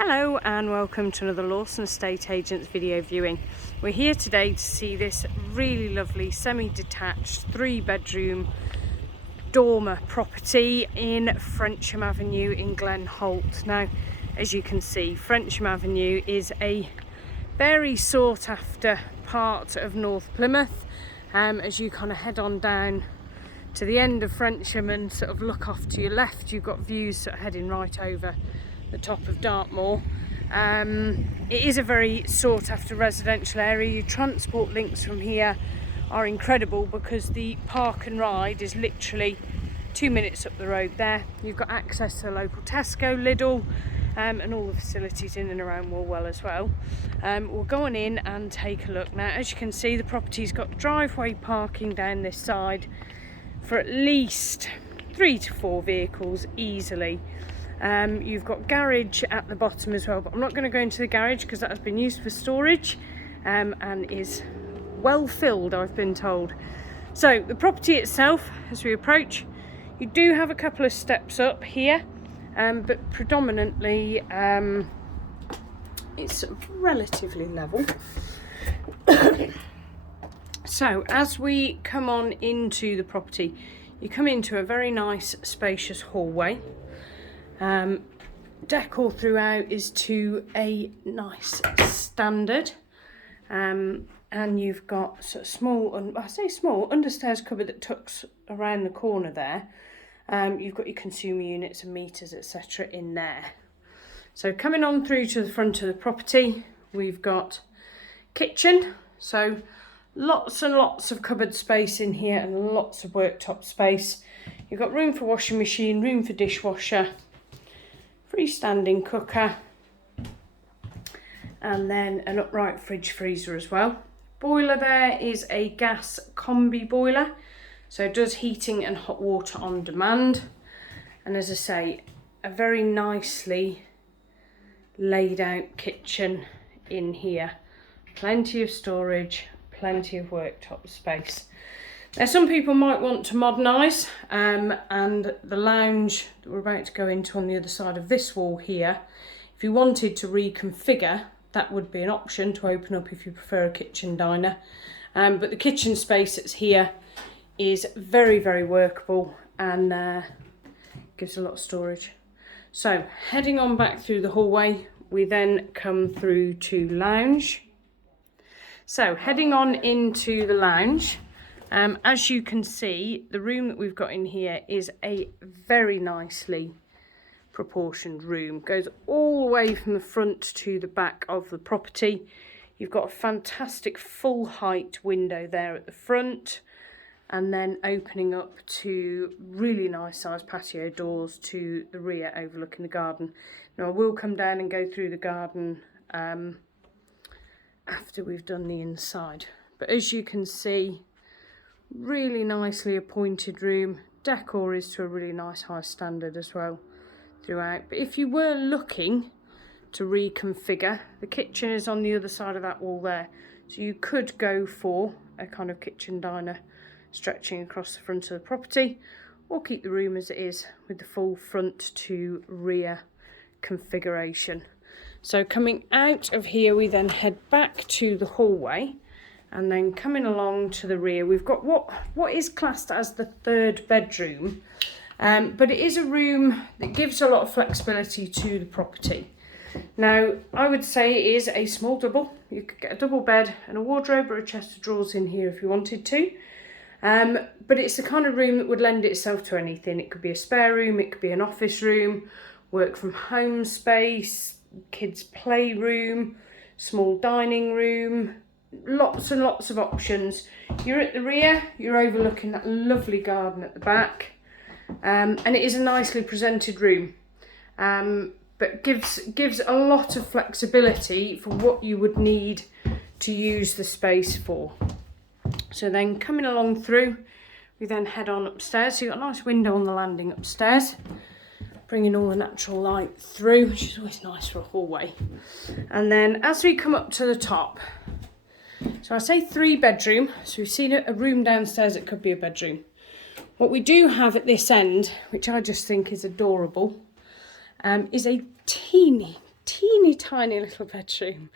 Hello and welcome to another Lawson Estate Agents video viewing. We're here today to see this really lovely semi-detached 3-bedroom dormer property in Frensham Avenue in Glenholt. Now, as you can see, Frensham Avenue is a very sought after part of North Plymouth. As you kind of head on down to the end of Frensham and sort of look off to your left, you've got views sort of heading right over the top of Dartmoor. It is a very sought after residential area. Your transport links from here are incredible because the park and ride is literally 2 minutes up the road there. You've got access to a local Tesco, Lidl, and all the facilities in and around Wallwell as well. We'll go on in and take a look. Now, as you can see, the property's got driveway parking down this side for at least 3 to 4 vehicles easily. You've got garage at the bottom as well, but I'm not going to go into the garage because that has been used for storage and is well filled, I've been told. So the property itself, as we approach, you do have a couple of steps up here, but predominantly it's relatively level. So as we come on into the property, you come into a very nice spacious hallway. Decor throughout is to a nice standard, and you've got sort of small, I say small, understairs cupboard that tucks around the corner there. You've got your consumer units and meters, etc. in there. So coming on through to the front of the property, we've got kitchen, so lots and lots of cupboard space in here and lots of worktop space. You've got room for washing machine, room for dishwasher, freestanding cooker, and then an upright fridge freezer as well. Boiler there is a gas combi boiler, so it does heating and hot water on demand. And as I say, a very nicely laid out kitchen in here. Plenty of storage, plenty of worktop space. Now, some people might want to modernise, and the lounge that we're about to go into on the other side of this wall here, if you wanted to reconfigure, that would be an option to open up if you prefer a kitchen diner. But the kitchen space that's here is very, very workable and gives a lot of storage. So heading on back through the hallway, we then come through to lounge. So heading on into the lounge, as you can see, the room that we've got in here is a very nicely proportioned room. Goes all the way from the front to the back of the property. You've got a fantastic full height window there at the front, and then opening up to really nice sized patio doors to the rear overlooking the garden. Now, I will come down and go through the garden after we've done the inside. But as you can see, really nicely appointed room. Decor is to a really nice high standard as well throughout. But if you were looking to reconfigure, the kitchen is on the other side of that wall there. So you could go for a kind of kitchen diner stretching across the front of the property, or keep the room as it is with the full front to rear configuration. So coming out of here, we then head back to the hallway. And then coming along to the rear, we've got what is classed as the 3rd bedroom, but it is a room that gives a lot of flexibility to the property. Now, I would say it is a small double. You could get a double bed and a wardrobe or a chest of drawers in here if you wanted to, but it's the kind of room that would lend itself to anything. It could be a spare room, it could be an office room, work from home space, kids' playroom, small dining room. Lots and lots of options. You're at the rear, you're overlooking that lovely garden at the back, and it is a nicely presented room, but gives a lot of flexibility for what you would need to use the space for. So then coming along through, we then head on upstairs. So you've got a nice window on the landing upstairs, bringing all the natural light through, which is always nice for a hallway. And then as we come up to the top, so I say 3 bedroom, so we've seen a room downstairs, it could be a bedroom. What we do have at this end, which I just think is adorable, is a teeny tiny little bedroom.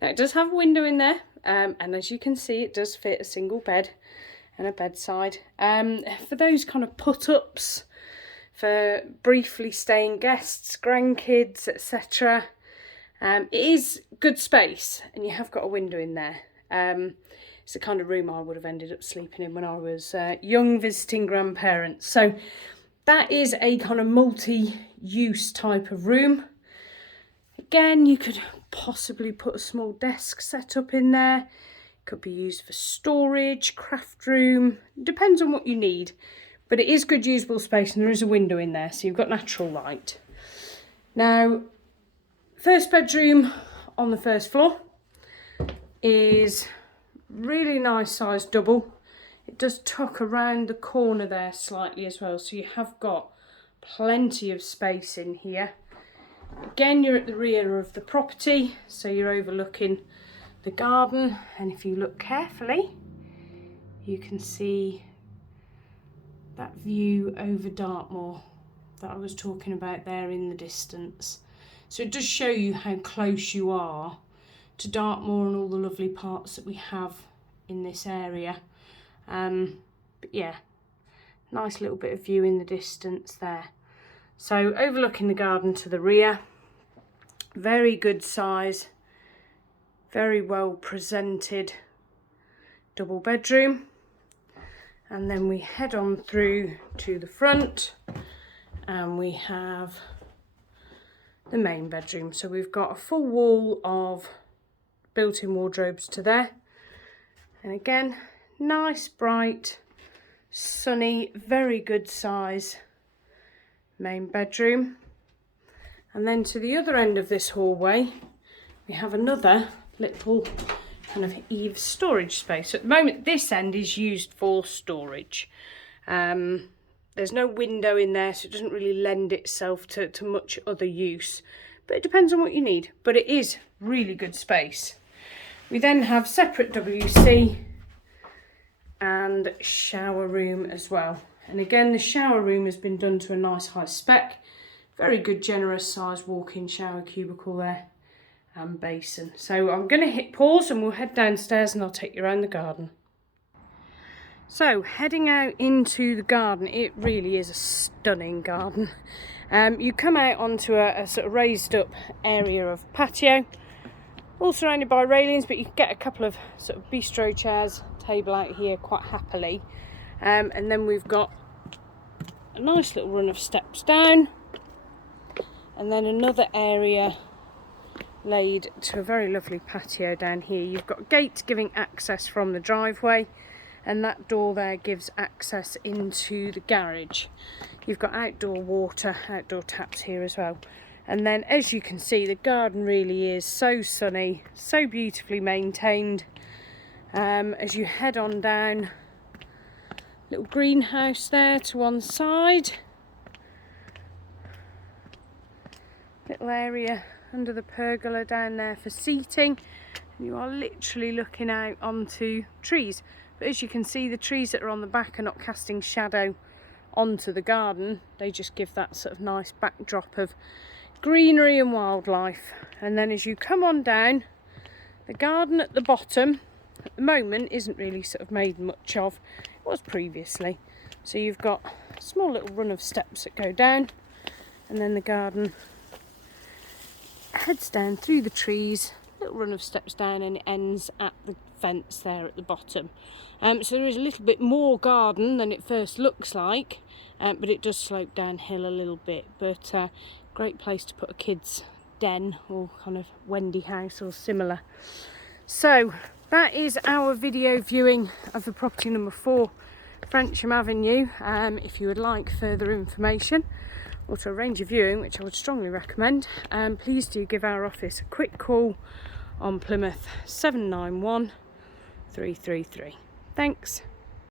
Now it does have a window in there, and as you can see, it does fit a single bed and a bedside. For those kind of put-ups, for briefly staying guests, grandkids, etc. It is good space, and you have got a window in there. It's the kind of room I would have ended up sleeping in when I was young, visiting grandparents. So that is a kind of multi-use type of room. Again, you could possibly put a small desk set up in there. It could be used for storage, craft room, depends on what you need. But it is good usable space, and there is a window in there, so you've got natural light. Now, first bedroom on the first floor is really nice sized double. It does tuck around the corner there slightly as well, so you have got plenty of space in here. Again, you're at the rear of the property, so you're overlooking the garden, and if you look carefully, you can see that view over Dartmoor that I was talking about there in the distance. So it does show you how close you are to Dartmoor and all the lovely parts that we have in this area. But yeah, nice little bit of view in the distance there. So overlooking the garden to the rear, very good size, very well presented double bedroom. And then we head on through to the front, and we have the main bedroom. So we've got a full wall of built-in wardrobes to there. And again, nice, bright, sunny, very good size main bedroom. And then to the other end of this hallway, we have another little kind of eave storage space. At the moment, this end is used for storage. There's no window in there, so it doesn't really lend itself to much other use, but it depends on what you need. But it is really good space. We then have separate WC and shower room as well. And again, the shower room has been done to a nice high spec. Very good, generous size walk-in shower cubicle there. And basin. So I'm going to hit pause and we'll head downstairs and I'll take you around the garden. So heading out into the garden, it really is a stunning garden. You come out onto a sort of raised up area of patio, all surrounded by railings, but you can get a couple of sort of bistro chairs, table out here quite happily. And then we've got a nice little run of steps down, and then another area laid to a very lovely patio down here. You've got a gate giving access from the driveway, and that door there gives access into the garage. You've got outdoor water, outdoor taps here as well. And then as you can see, the garden really is so sunny, so beautifully maintained. As you head on down, little greenhouse there to one side, little area under the pergola down there for seating, and you are literally looking out onto trees. But as you can see, the trees that are on the back are not casting shadow onto the garden, they just give that sort of nice backdrop of greenery and wildlife. And then as you come on down, the garden at the bottom at the moment isn't really sort of made much of, it was previously. So you've got a small little run of steps that go down, and then the garden heads down through the trees, little run of steps down, and it ends at the fence there at the bottom. So there is a little bit more garden than it first looks like, but it does slope downhill a little bit. But great place to put a kid's den or kind of Wendy house or similar. So that is our video viewing of the property number 4, Frensham Avenue. If you would like further information or to arrange a viewing, which I would strongly recommend, please do give our office a quick call on Plymouth 791 333. Thanks.